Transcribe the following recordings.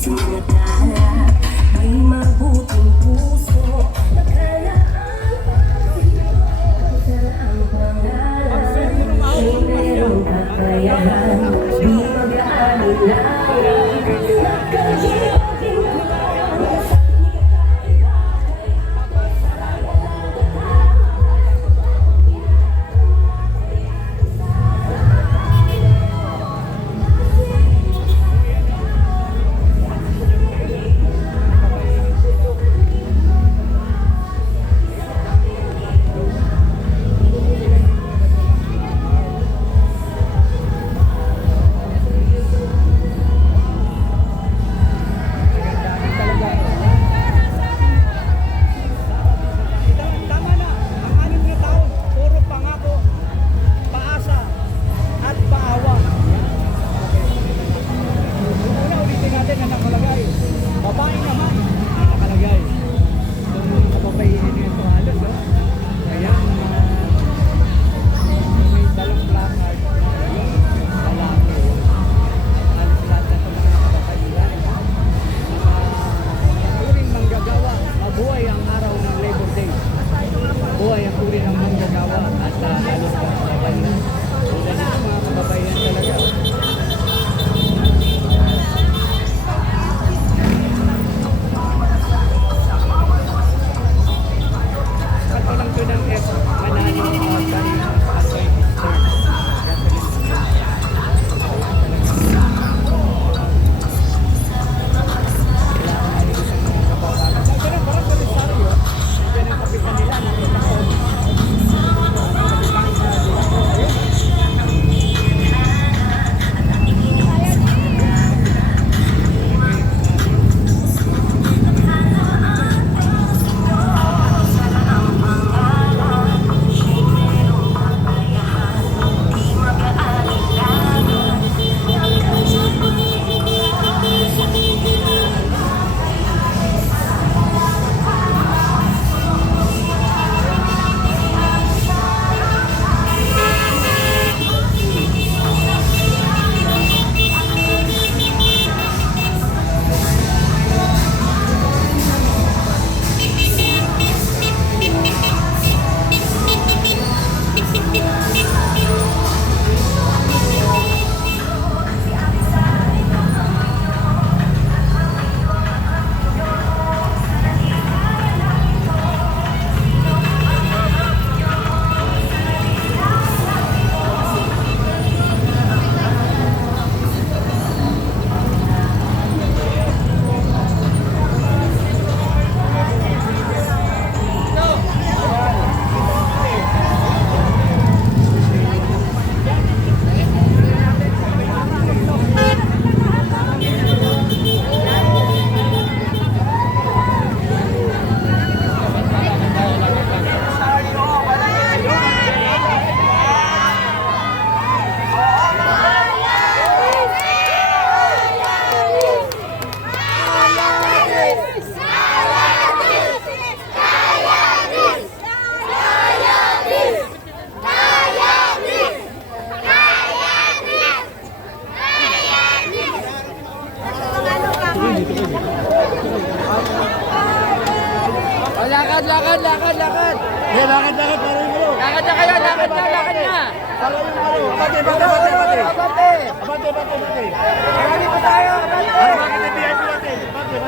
sa mga tala, may mabuting puso, nakalaan para ang pangalan, ay merong kakayahan, di mag-aalilangan, nakahihapin ko lang. Lakad. Yeah, lakad para mo. Lakad na kayo, lakad na. Para yung abante. Marami pa tayo, abante. Bakit yung VIP natin? Abante.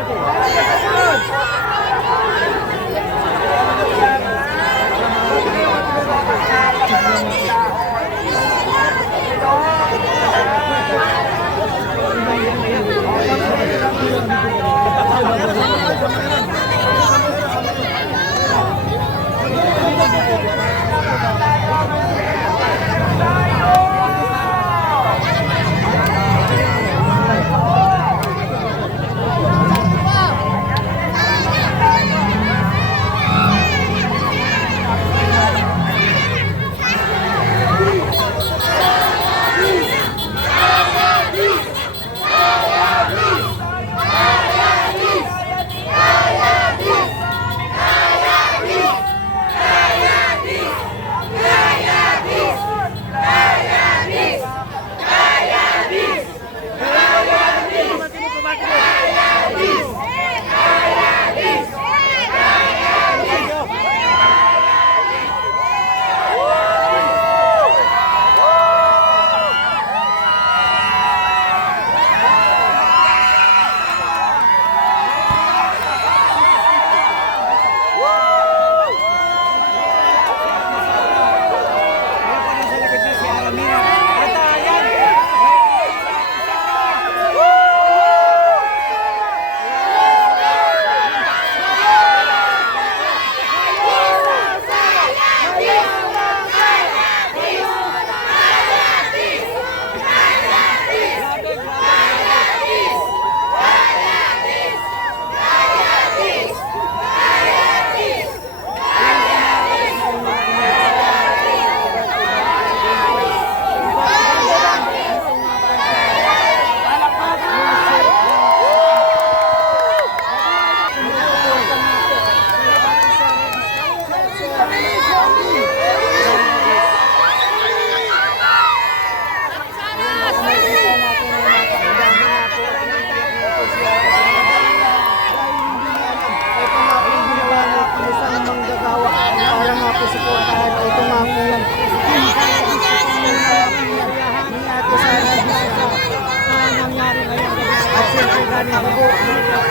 ako po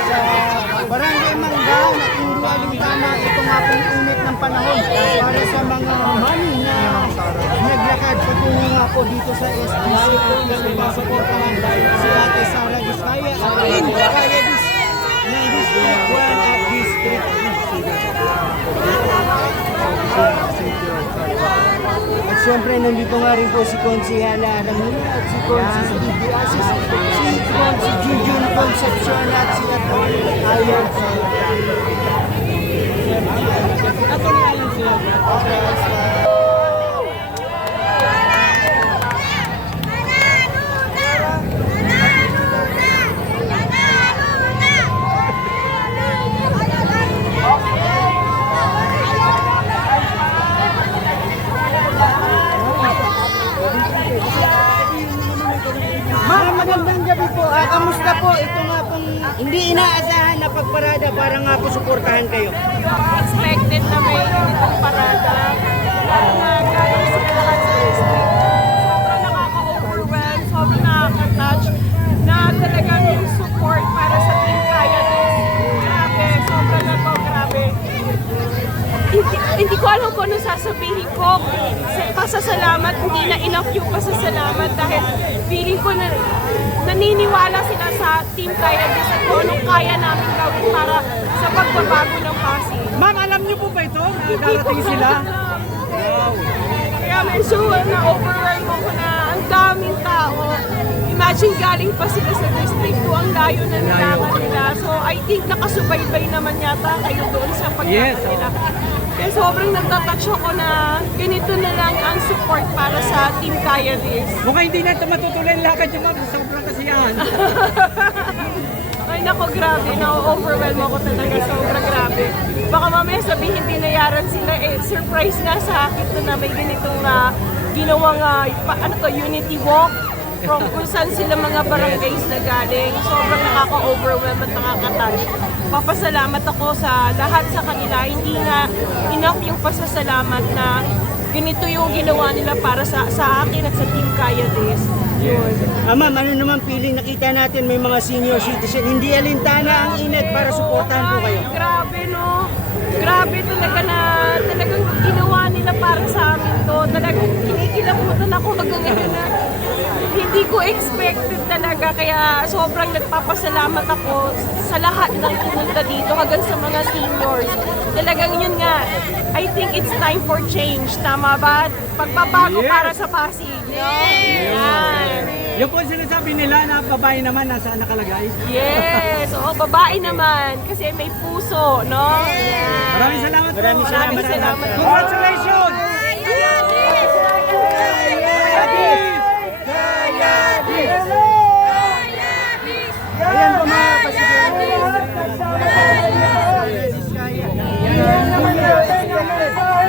sa Barangay Manggaon at hindi alintana ito nga pong init ng panahon para sa mga mami na naglakad patungo nga po dito sa SDC po na nagpasuportahan si Ate Sara Vizcaya at Team Kaya ng District 1 at District 2. At syempre nandito nga rin po si Konsihala Ramona at si Konsi Stevie Asis, si Konsi Jujun Concepcion at si Atty. Ayon. Atty. Ayon sila. Ma'am, magandang gabi po. Kamusta po? Ito nga pong hindi inaasahan na pagparada para nga po suportahan kayo. Expected na may ganitong parada. Lalo na galing sa lahat sa district. Sobrang nakaka-overwhelm, sobrang nakaka-touch na talagang yung support para sa Team Kaya is grabe, sobrang na to, grabe. Hindi ko alam kung ano sasabihin ko. Pasasalamat, hindi na enough yung pasasalamat dahil feeling ko na naniniwala sila sa Team Kaya din sa kung anong kaya namin gawin para sa pagbabago ng Pasig. Ma'am, alam niyo po ba ito? Hindi ko Darating sila? alam. Kaya medyo na-overwhelm ako na ang daming tao. Imagine galing pa sila sa District 2, ang layo na nilangan nila. So I think nakasubaybay naman yata kayo doon sa pagkakit nila. Kaya sobrang natatouch ako na ganito na lang ang support para sa Team Kaya This. Mukhang hindi na ito matutuloy ang lakad niyo, ma'am. Sobrang kasiyahan. Ay nako, grabe, na-overwhelm ako talaga, sobrang grabe. Baka mamaya sabihin binayaran sila, surprise nga sa akin to na may ganitong ginawang unity walk from kung saan sila mga barangays na galing. Sobrang nakaka-overwhelm at nakaka-touch. Papasalamat ako sa lahat sa kanila. Hindi nga enough yung pasasalamat na ganito yung ginawa nila para sa akin at sa Team Kaya This. Yun. Ma'am, ano naman feeling nakita natin may mga senior citizen, hindi alintana ang init para suportahan po kayo. Grabe no. Grabe talaga na talagang ginawa nila para sa amin to. Talagang kinikilabutan ako hanggang ngayon na hindi ko expected talaga. Kaya sobrang nagpapasalamat ako sa lahat ng pumunta dito hanggang sa mga seniors. Talagang yun nga, I think it's time for change. Tama ba? Pagbabago para sa Pasig. No? Yan. Yung po sinasabi nila na babae naman nasa nakalagay. Yes, oo, babae naman kasi may puso, no? Yan. Maraming salamat po. Maraming salamat. Congratulations! Ayan po mga pasigyan.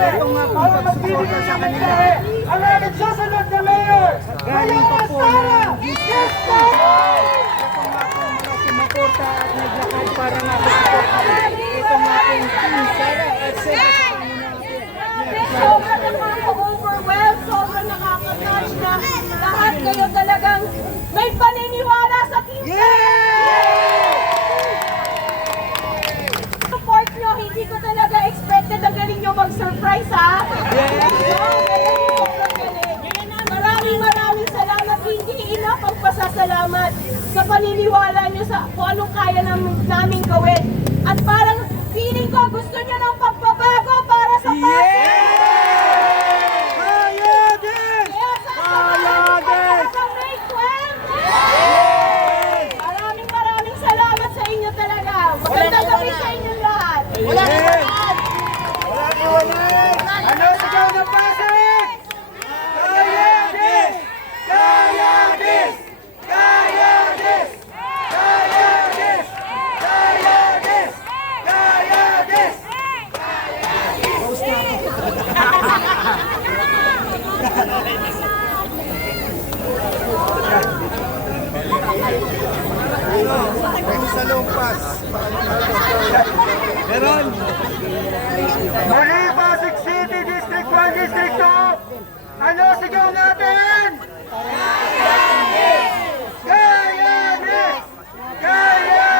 Ito nga po pagsuporta sa kanila. Ang nagsasunod na mayor! Galing pa po ng district. Ito nga po mga sumuporta at naglakad para nga po suporta. Ito nga po yung Team Sara at Sobrang nakaka-overwhelm, sobrang nakaka-touch na lahat kayo talagang may paniniwala sa Team Support nyo, hindi ko talaga expected na galing nyo mag-surprise ha. Maraming salamat, hindi enough ang pasasalamat sa paniniwala nyo sa kung anong kaya namin gawin. At parang feeling ko gusto nyo ng pagbabago para sa Pasig. Maraming salamat sa inyo talaga. Magandang gabi sa inyo lahat. Wala iwanan! Wala iwanan! Ano sigaw ng Pasig? Kaya this! Kaya this! Kaya this! Kaya this! Kaya this! Kaya this! Sa lumpas. Meron. Muli, Pasig City, District 1, District 2. Ano sigaw natin? Kaya this! Kaya this! Kaya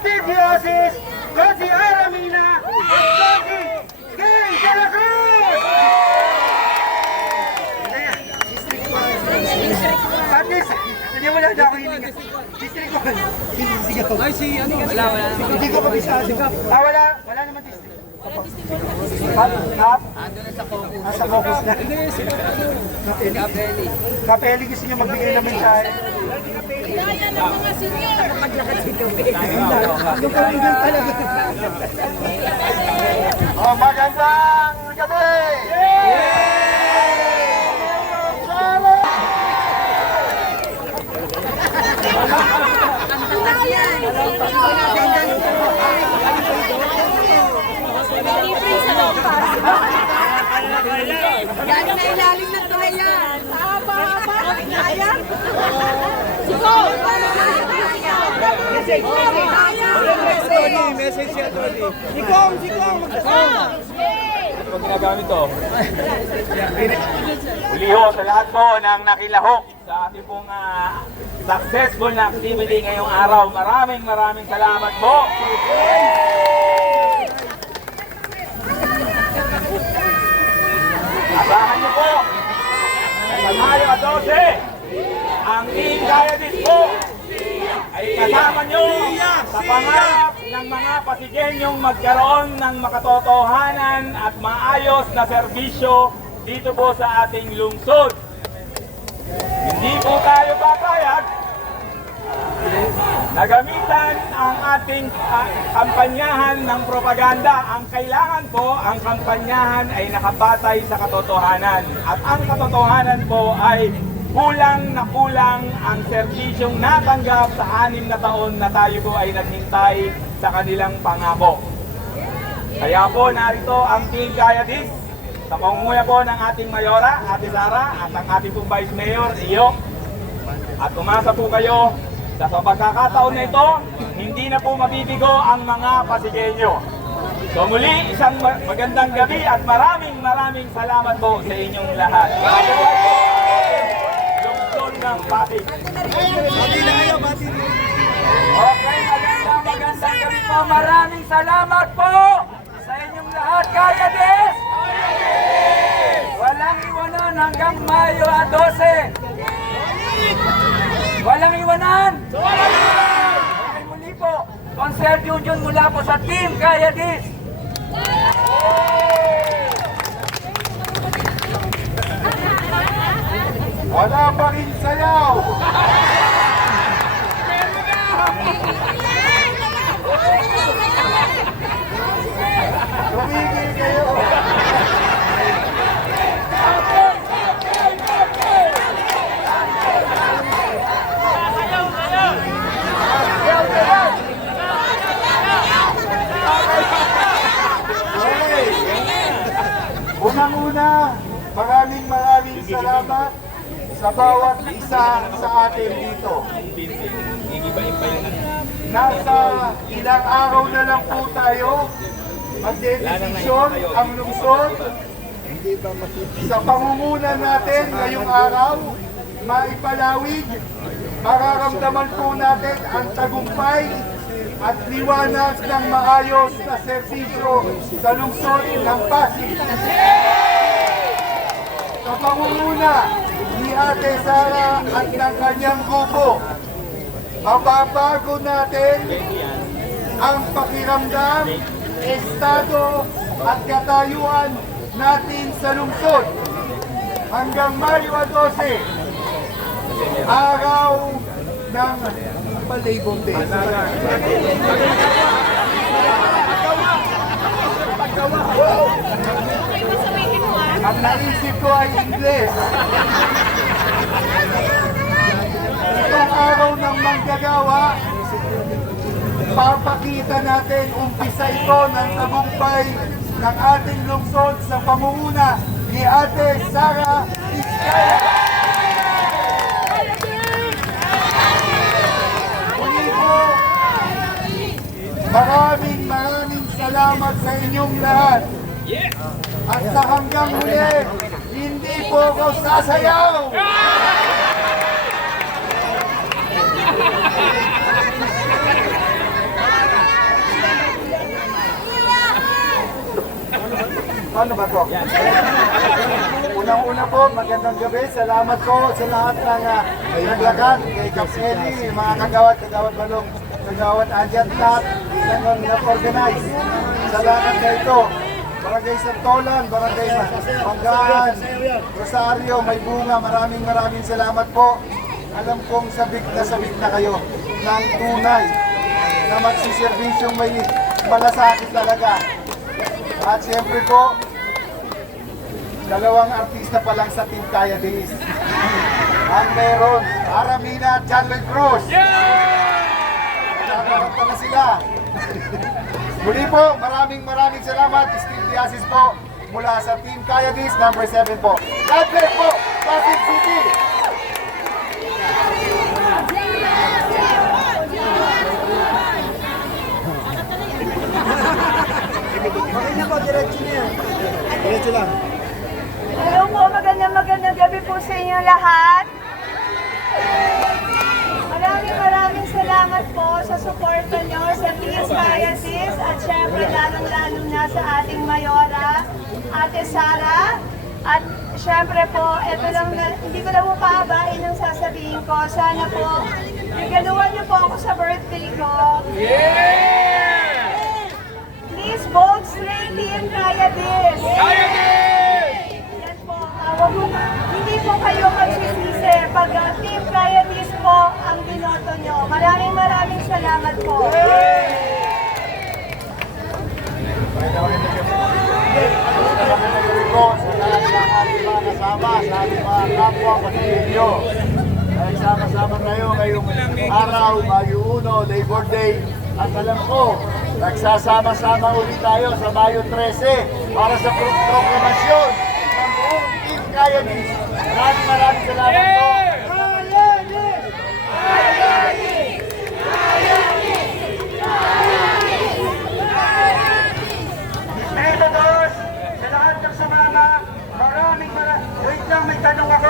Astidiosis, Cosi Aramina, at Cosi Gay de la Cruz! At least, hindi mo lang ako hininga. District 1. Sigaw. Ay, si ano? Wala. Hindi ko kabisado. Wala naman district. Nasa focus na. Kapeli gusto nyo magbigay ng mensahe. Oh, magandang gabi! Galing na ilalim ng tulay yan. Haba. Ayan. Siko. Message siya, Tony. Sikong, magkasama. Pag ginagamit to. Uli ho sa lahat po ng nakilahok sa ating pong successful na activity ngayong araw. Maraming salamat po. Asahan niyo po sa Mayo 12, ang Team Gayadis po ay kasama niyo sa pangarap ng mga Pasigueñong magkaroon ng makatotohanan at maayos na serbisyo dito po sa ating lungsod. Hindi po tayo papayag na gamitan ang ating kampanyahan ng propaganda. Ang kailangan po, ang kampanyahan ay nakabatay sa katotohanan. At ang katotohanan po ay kulang ang serbisyong natanggap sa 6 na taon na tayo po ay naghintay sa kanilang pangako. Kaya po narito ang Team Gayadis sa pamumuno po ng ating Mayora, Ate Sara, at ang ating pong Vice Mayor, Iyo. At umasa po kayo sa pagkakataon na ito, hindi na po mabibigo ang mga Pasigueño. So muli, isang magandang gabi at maraming salamat po sa inyong lahat. Mabuhay po lungsod ng Pasig. Okay, magandang gabi po. Maraming salamat po sa inyong lahat, Gayadis! Walang iwanan hanggang Mayo 12. Walang iwanan! Okay, muli po, Concert Union mula po sa Team Gayadis. Wala pa rin sayaw! Tumigil kayo! Unang-una, maraming salamat sa bawat isa sa atin dito. Nasa ilang araw na lang po tayo magdedesisyon ang lungsod sa pangunguna natin ngayong araw, maipalawig, mararamdaman po natin ang tagumpay at liwanag ng maayos na serbisyo sa lungsod ng Pasig. Sa pangunguna ni Ate Sara at ng kanyang grupo, mababago natin ang pakiramdam, estado at katayuan natin sa lungsod. Hanggang Mayo 12, araw ng Labor Day. Ang naisip ko ay Ingles. Itong araw ng manggagawa, papakita natin umpisa ito ng tagumpay ng ating lungsod sa pangunguna ni Ate Sara Iskaya. Muli po, maraming salamat sa inyong lahat. At sa hanggang huli, hindi po ako sasayaw! Paano ba to? Unang-una po, magandang gabi. Salamat po sa lahat ng naglakad. Kay Kap Eli, mga kagawad Balong, kagawad Adjat lahat ng nag-organize. Sa lahat na ito, Barangay Santolan, Barangay Manggaan, Rosario, May Bunga, maraming salamat po. Alam kong sabik na kayo ng tunay na magsiservisyong may malasakit talaga. At siyempre po, dalawang artista pa lang sa Team Kaya Days. Ang meron, Aramina at John Lloyd Cruz. Nakakarap na sila. Muli po, maraming salamat. Steve Diasis po mula sa Team Kaya Days, number 7 po. God bless po, Pasig City. Okay na po, diretso na yan. Diretso lang. Hello po, magandang gabi po sa inyo lahat. Maraming salamat po sa suporta nyo sa Team Kaya Days at syempre lalong-lalo na sa ating Mayora, Ate Sara. At syempre po, ito lang na, hindi ko na po pahabain ang sasabihin ko. Sana po, regaluhan niyo po ako sa birthday ko. Please vote straight Team Kaya Days. Yan po, hindi po kayo magsisisi pag Team Kaya Days po ang binoto nyo. Maraming salamat po. Ko sa lahat ng ating mga kasama, sa ating mga kapwa, pasilyo. Ay sama-sama tayo ngayong araw, Mayo 1, Labor Day. At alam ko, nagsasama-sama ulit tayo sa Mayo 13 para sa proklamasyon ng buong Team Kaya Days. Maraming salamat po. Sa lahat ng sumama, wait lang, may tanong ako.